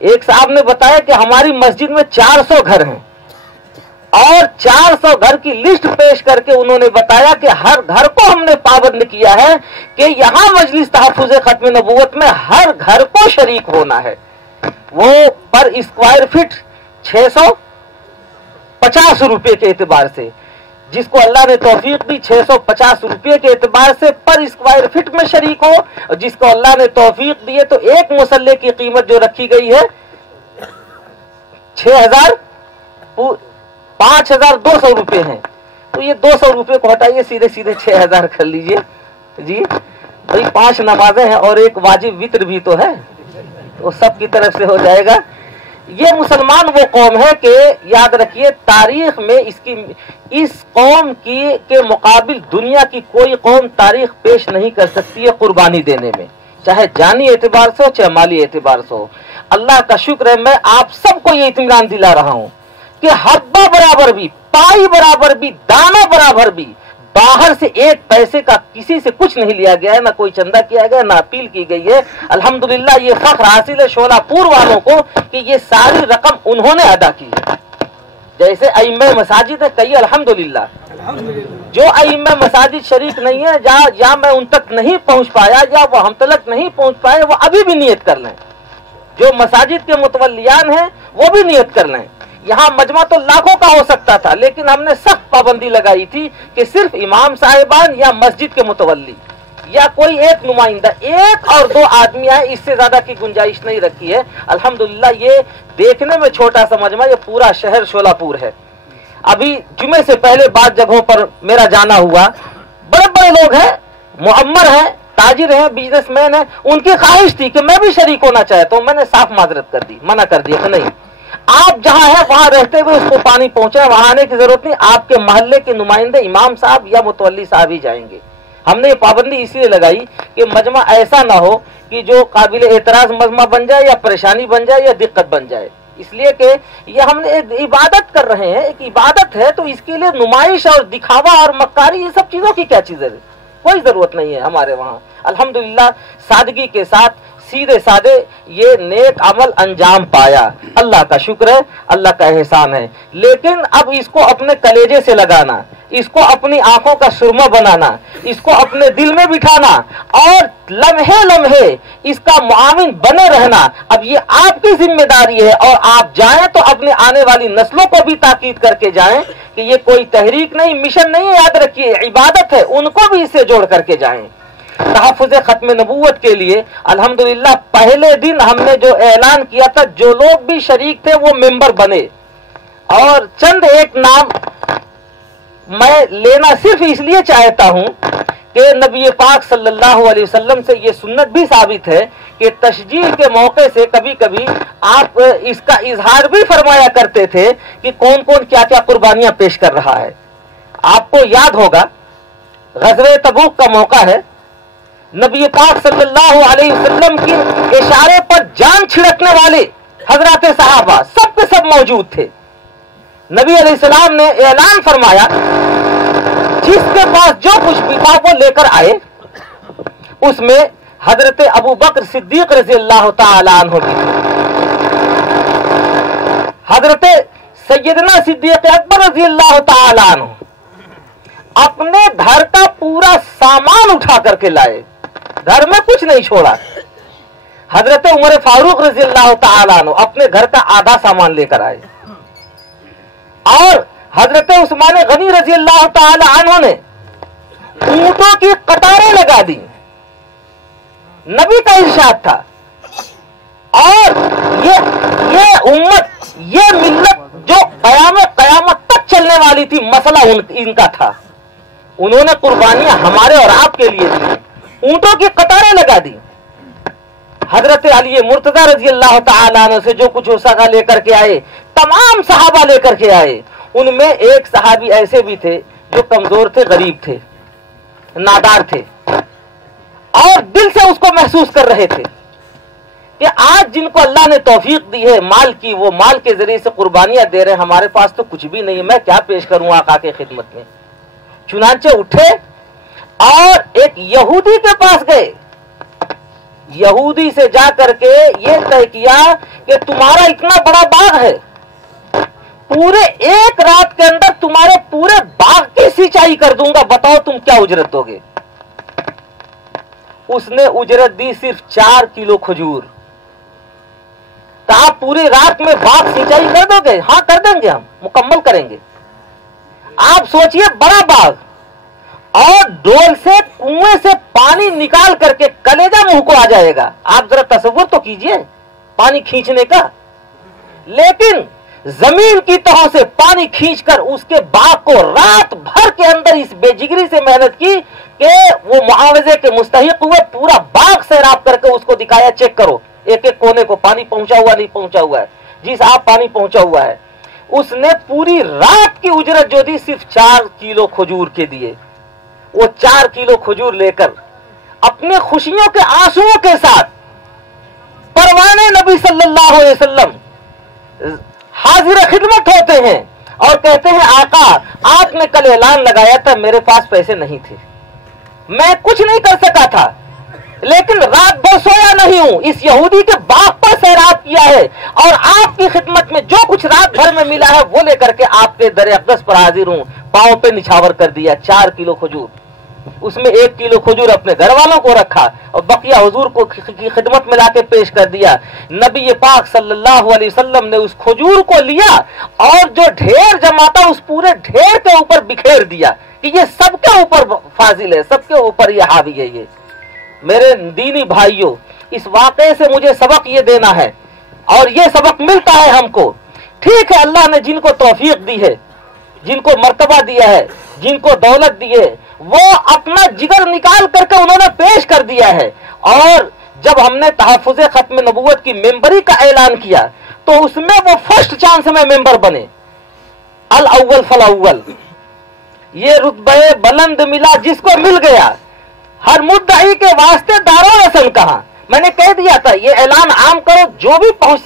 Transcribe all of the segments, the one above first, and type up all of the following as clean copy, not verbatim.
ایک صاحب نے بتایا کہ ہماری مسجد میں 400 گھر ہیں اور 400 گھر کی لسٹ پیش کر کے انہوں نے بتایا کہ ہر گھر کو ہم نے پابند کیا ہے کہ یہاں مجلس تحفظ ختم نبوت میں ہر گھر کو شریک ہونا ہے. وہ پر اسکوائر فٹ 650 روپے کے اعتبار سے، جس کو اللہ نے توفیق دی 650 روپے کے اعتبار سے پر اسکوائر فٹ میں شریک ہو، اور جس کو اللہ نے توفیق دی ہے تو ایک مصلے کی قیمت جو رکھی گئی ہے 5200 روپے ہیں. تو یہ 200 روپے کو ہٹائیے، سیدھے سیدھے 6000 کر لیجئے جی. بھائی 5 نمازیں ہیں اور ایک واجب وتر بھی تو ہے، تو سب کی طرف سے ہو جائے گا. یہ مسلمان وہ قوم ہے کہ یاد رکھیے تاریخ میں اس قوم کے مقابل دنیا کی کوئی قوم تاریخ پیش نہیں کر سکتی ہے قربانی دینے میں، چاہے جانی اعتبار سے ہو چاہے مالی اعتبار سے ہو. اللہ کا شکر ہے، میں آپ سب کو یہ اطمینان دلا رہا ہوں کہ حبہ برابر بھی، پائی برابر بھی، دانہ برابر بھی باہر سے ایک پیسے کا کسی سے کچھ نہیں لیا گیا ہے، نہ کوئی چندہ کیا گیا، نہ اپیل کی گئی ہے. الحمدللہ یہ فخر حاصل ہے شولہ پور والوں کو کہ یہ ساری رقم انہوں نے ادا کی ہے. جیسے ائمہ مساجد ہے کئی الحمدللہ، جو ائمہ مساجد شریک نہیں ہے یا میں ان تک نہیں پہنچ پایا یا وہ ہم تک نہیں پہنچ پائے، وہ ابھی بھی نیت کر لیں. جو مساجد کے متولیان ہیں وہ بھی نیت کر لیں. یہاں مجمع تو لاکھوں کا ہو سکتا تھا، لیکن ہم نے سخت پابندی لگائی تھی کہ صرف امام صاحبان یا مسجد کے متولی یا کوئی ایک نمائندہ، 1 اور 2 آدمی آئے، اس سے زیادہ کی گنجائش نہیں رکھی ہے. الحمدللہ یہ دیکھنے میں چھوٹا سا مجمع، یہ پورا شہر شولہ پور ہے. ابھی جمعے سے پہلے بعض جگہوں پر میرا جانا ہوا، بڑے بڑے لوگ ہیں، معمر ہیں، تاجر ہیں، بزنس مین ہیں، ان کی خواہش تھی کہ میں بھی شریک ہونا چاہتا ہوں. میں نے صاف معذرت کر دی، منع کر دیا کہ نہیں، آپ جہاں ہیں وہاں رہتے ہوئے اس کو پانی پہنچائے، وہاں آنے کی ضرورت نہیں. آپ کے محلے کے نمائندے امام صاحب یا متولی صاحب ہی جائیں گے. ہم نے یہ پابندی اس لیے لگائی کہ مجمع ایسا نہ ہو کہ جو قابل اعتراض مجمع بن جائے یا پریشانی بن جائے یا دقت بن جائے. اس لیے کہ یہ ہم نے ایک عبادت کر رہے ہیں، ایک عبادت ہے، تو اس کے لیے نمائش اور دکھاوا اور مکاری یہ سب چیزوں کی کیا چیز ہے، کوئی ضرورت نہیں ہے ہمارے وہاں. الحمدللہ سادگی کے ساتھ سیدھے سادے یہ نیک عمل انجام پایا. اللہ کا شکر ہے، اللہ کا احسان ہے. لیکن اب اس کو اپنے کلیجے سے لگانا، اس کو اپنی آنکھوں کا سرما بنانا، اس کو اپنے دل میں بٹھانا اور لمحے لمحے اس کا معاون بنے رہنا، اب یہ آپ کی ذمہ داری ہے. اور آپ جائیں تو اپنے آنے والی نسلوں کو بھی تاکید کر کے جائیں کہ یہ کوئی تحریک نہیں، مشن نہیں ہے، یاد رکھیے عبادت ہے. ان کو بھی اس سے جوڑ کر کے جائیں. تحفظ ختم نبوت کے لیے الحمدللہ پہلے دن ہم نے جو اعلان کیا تھا، جو لوگ بھی شریک تھے وہ ممبر بنے. اور چند ایک نام میں لینا صرف اس لیے چاہتا ہوں کہ نبی پاک صلی اللہ علیہ وسلم سے یہ سنت بھی ثابت ہے کہ تشجیع کے موقع سے کبھی کبھی آپ اس کا اظہار بھی فرمایا کرتے تھے کہ کون کون کیا کیا قربانیاں پیش کر رہا ہے. آپ کو یاد ہوگا غزوہ تبوک کا موقع ہے، نبی پاک صلی اللہ علیہ وسلم کے اشارے پر جان چھڑکنے والے حضرات صحابہ سب کے سب موجود تھے. نبی علیہ السلام نے اعلان فرمایا جس کے پاس جو کچھ بھی تھا وہ لے کر آئے. اس میں حضرت ابو بکر صدیق رضی اللہ تعالی عنہ بھی تھے، حضرت سیدنا صدیق اکبر رضی اللہ تعالی عنہ اپنے گھر کا پورا سامان اٹھا کر کے لائے، گھر میں کچھ نہیں چھوڑا. حضرت عمر فاروق رضی اللہ تعالیٰ عنہ اپنے گھر کا آدھا سامان لے کر آئے، اور حضرت عثمان غنی رضی اللہ تعالیٰ عنہ نے اونٹوں کی قطاریں لگا دی. نبی کا ارشاد تھا. اور یہ امت، یہ ملت جو قیامت تک چلنے والی تھی، مسئلہ ان کا تھا. انہوں نے قربانیاں ہمارے اور آپ کے لیے دی، اونٹوں کی قطاریں لگا دی. حضرت علی مرتضی رضی اللہ تعالیٰ عنہ سے جو کچھ ہو سکا لے کر کے آئے، تمام صحابہ لے کر کے آئے. ان میں ایک صحابی ایسے بھی تھے جو کمزور تھے، غریب تھے، نادار تھے، اور دل سے اس کو محسوس کر رہے تھے کہ آج جن کو اللہ نے توفیق دی ہے مال کی، وہ مال کے ذریعے سے قربانیاں دے رہے ہیں، ہمارے پاس تو کچھ بھی نہیں ہے، میں کیا پیش کروں آقا کے خدمت میں. چنانچہ اٹھے اور ایک یہودی کے پاس گئے. یہودی سے جا کر کے یہ طے کیا کہ تمہارا اتنا بڑا باغ ہے، پورے ایک رات کے اندر تمہارے پورے باغ کی سینچائی کر دوں گا، بتاؤ تم کیا اجرت دو گے؟ اس نے اجرت دی صرف 4 کلو کھجور۔ تو آپ پوری رات میں باغ سینچائی کر دو گے؟ ہاں کر دیں گے، ہم مکمل کریں گے۔ آپ سوچئے بڑا باغ، اور ڈول سے کنویں سے پانی نکال کر کے کلیجہ منہ کو آ جائے گا، آپ ذرا تصور تو کیجئے پانی کھینچنے کا۔ لیکن زمین کی تہوں سے پانی کھینچ کر اس کے باغ کو رات بھر کے اندر اس بے جگری سے محنت کی کہ وہ معاوضے کے مستحق ہوئے، پورا باغ سیراب کر کے اس کو دکھایا، چیک کرو ایک ایک کونے کو پانی پہنچا ہوا نہیں پہنچا ہوا ہے، جس آپ پانی پہنچا ہوا ہے۔ اس نے پوری رات کی اجرت جو دی صرف 4 کلو کھجور کے دیے۔ وہ 4 کلو کھجور لے کر اپنے خوشیوں کے آنسوؤں کے ساتھ پروانہ نبی صلی اللہ علیہ وسلم حاضر خدمت ہوتے ہیں اور کہتے ہیں آقا آپ نے کل اعلان لگایا تھا، میرے پاس پیسے نہیں تھے، میں کچھ نہیں کر سکا تھا، لیکن رات بھر سویا نہیں ہوں، اس یہودی کے باغ پر سیراب کیا ہے اور آپ کی خدمت میں جو کچھ رات بھر میں ملا ہے وہ لے کر کے آپ کے در اقدس پر حاضر ہوں۔ پاؤں پہ نچھاور کر دیا 4 کلو کھجور، اس میں 1 کلو کھجور اپنے گھر والوں کو رکھا اور بقیہ حضور کو کی خدمت میں لا کے پیش کر دیا۔ نبی پاک صلی اللہ علیہ وسلم نے اس کھجور کو لیا اور جو ڈھیر جمع تھا اس پورے ڈھیر کے اوپر بکھیر دیا کہ یہ سب کے اوپر فاضل ہے، سب کے اوپر یہ حاوی ہے۔ یہ میرے دینی بھائیوں، اس واقعے سے مجھے سبق یہ دینا ہے اور یہ سبق ملتا ہے ہم کو۔ ٹھیک ہے، اللہ نے جن کو توفیق دی ہے، جن کو مرتبہ دیا ہے، جن کو دولت دی ہے، وہ اپنا جگر نکال کر کے انہوں نے پیش کر دیا ہے۔ اور جب ہم نے تحفظ ختم نبوت کی ممبری کا اعلان کیا تو اس میں وہ فرسٹ چانس میں ممبر بنے، الاول فالاول۔ یہ رتبہ بلند ملا جس کو مل گیا، ہر مدعی کے واسطے دارالحسن کہا۔ میں نے کہہ دیا تھا یہ اعلان عام کرو، جو بھی پہنچ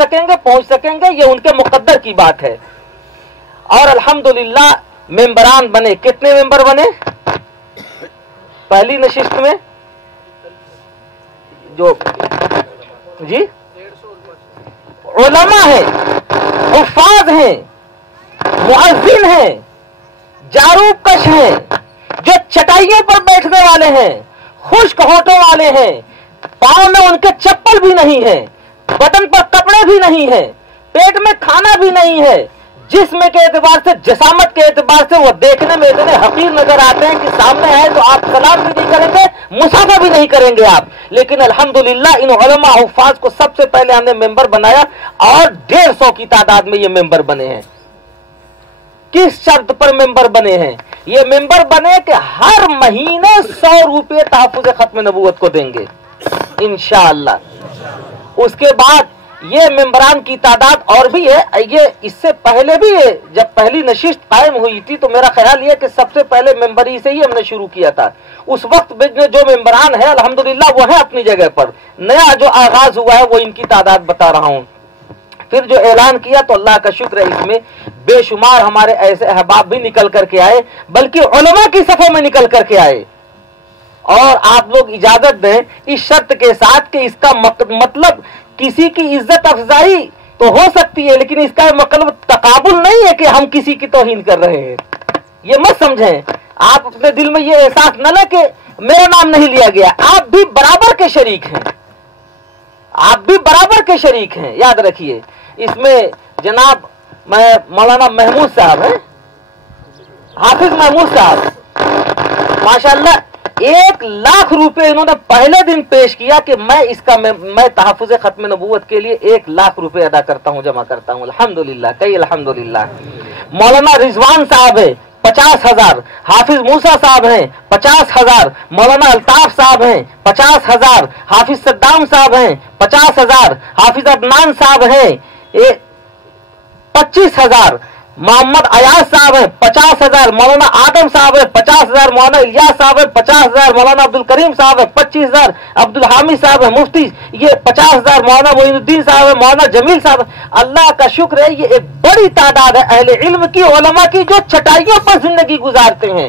سکیں گے، یہ ان کے مقدر کی بات ہے۔ اور الحمدللہ ممبران بنے۔ کتنے ممبر بنے؟ پہلی نشست میں جو جی علماء ہیں، حفاظ ہیں، مؤذن ہیں، جاروب کش ہیں، جو چٹائیوں پر بیٹھنے والے ہیں، خشک ہونٹوں والے ہیں، پاؤں میں ان کے چپل بھی نہیں ہے، بدن پر کپڑے بھی نہیں ہے، پیٹ میں کھانا بھی نہیں ہے، جسم کے اعتبار سے، جسامت کے اعتبار سے وہ دیکھنے میں اتنے حقیر نظر آتے ہیں کہ سامنے آئے تو آپ سلام بھی نہیں کریں گے، مسافہ بھی نہیں کریں گے آپ۔ لیکن الحمدللہ ان علماء حفاظ کو سب سے پہلے ہم نے ممبر بنایا اور 150 کی تعداد میں یہ ممبر بنے ہیں۔ کس شرط پر ممبر بنے ہیں؟ یہ ممبر بنے کہ ہر مہینے 100 روپے تحفظ ختم نبوت کو دیں گے انشاءاللہ۔ اس کے بعد یہ ممبران کی تعداد اور بھی ہے۔ یہ اس سے پہلے بھی ہے، جب پہلی نشست قائم ہوئی تھی تو میرا خیال یہ کہ سب سے پہلے ممبری سے ہی ہم نے شروع کیا تھا۔ اس وقت جو ممبران ہے الحمدللہ وہ ہے اپنی جگہ پر، نیا جو آغاز ہوا ہے وہ ان کی تعداد بتا رہا ہوں۔ پھر جو اعلان کیا تو اللہ کا شکر ہے، اس میں بے شمار ہمارے ایسے احباب بھی نکل کر کے آئے، بلکہ علماء کی صفوں میں نکل کر کے آئے۔ اور آپ لوگ اجازت دیں اس شرط کے ساتھ کہ اس کا مطلب کسی کی عزت افزائی تو ہو سکتی ہے، لیکن اس کا مطلب تقابل نہیں ہے کہ ہم کسی کی توہین کر رہے ہیں۔ یہ مت سمجھیں، آپ اپنے دل میں یہ احساس نہ لیں کہ میرا نام نہیں لیا گیا، آپ بھی برابر کے شریک ہیں، آپ بھی برابر کے شریک ہیں، یاد رکھیے۔ اس میں جناب میں مولانا محمود صاحب ہیں، حافظ محمود صاحب ماشاءاللہ 1,00,000 روپے انہوں نے پہلے دن پیش کیا کہ میں تحفظ ختم نبوت کے لیے 1,00,000 روپے ادا کرتا ہوں، جمع کرتا ہوں۔ الحمدللہ، کئی الحمدللہ۔ مولانا رضوان صاحب ہے 50,000، حافظ موسیٰ صاحب ہیں 50,000، مولانا الطاف صاحب ہیں 50,000، حافظ صدام صاحب ہیں 50,000، حافظ عدنان صاحب ہیں 25,000، محمد ایاز صاحب ہیں 50,000، مولانا آدم صاحب ہیں 50,000، مولانا الیاس صاحب ہیں 50,000، مولانا عبد الکریم صاحب ہیں 25,000، عبد الحامد صاحب ہیں مفتی یہ 50,000، مولانا معین الدین صاحب ہیں، مولانا جمیل صاحب۔ اللہ کا شکر ہے یہ ایک بڑی تعداد ہے اہل علم کی، علماء کی، جو چٹائیوں پر زندگی گزارتے ہیں